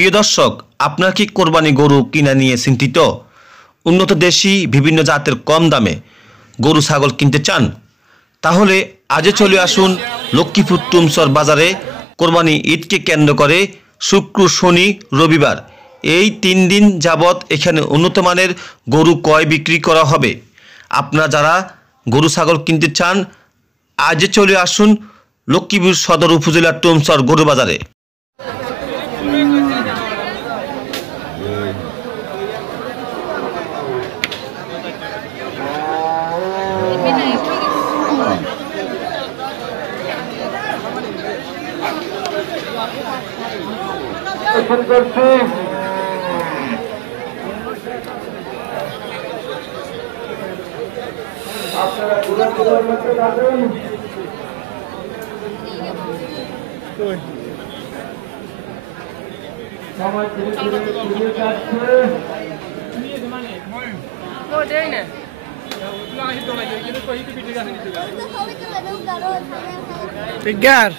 প্রিয় দর্শক, আপনার কি কোরবানি গরু কিনা নিয়ে চিন্তিত? উন্নত দেশি বিভিন্ন জাতের কম দামে গরু ছাগল কিনতে চান? তাহলে আজই চলে আসুন লক্ষ্মীপুর তুমসর বাজারে। কোরবানি ঈদকে কেন্দ্র করে শুক্র, শনি, রবিবার এই 3 দিন যাবৎ এখানে উন্নত মানের গরু ক্রয় বিক্রি করা হবে। আপনারা যারা গরু ছাগল কিনতে চান আজই চলে আসুন লক্ষ্মীপুর সদর উপজেলার তুমসর গরু বাজারে। Pegar.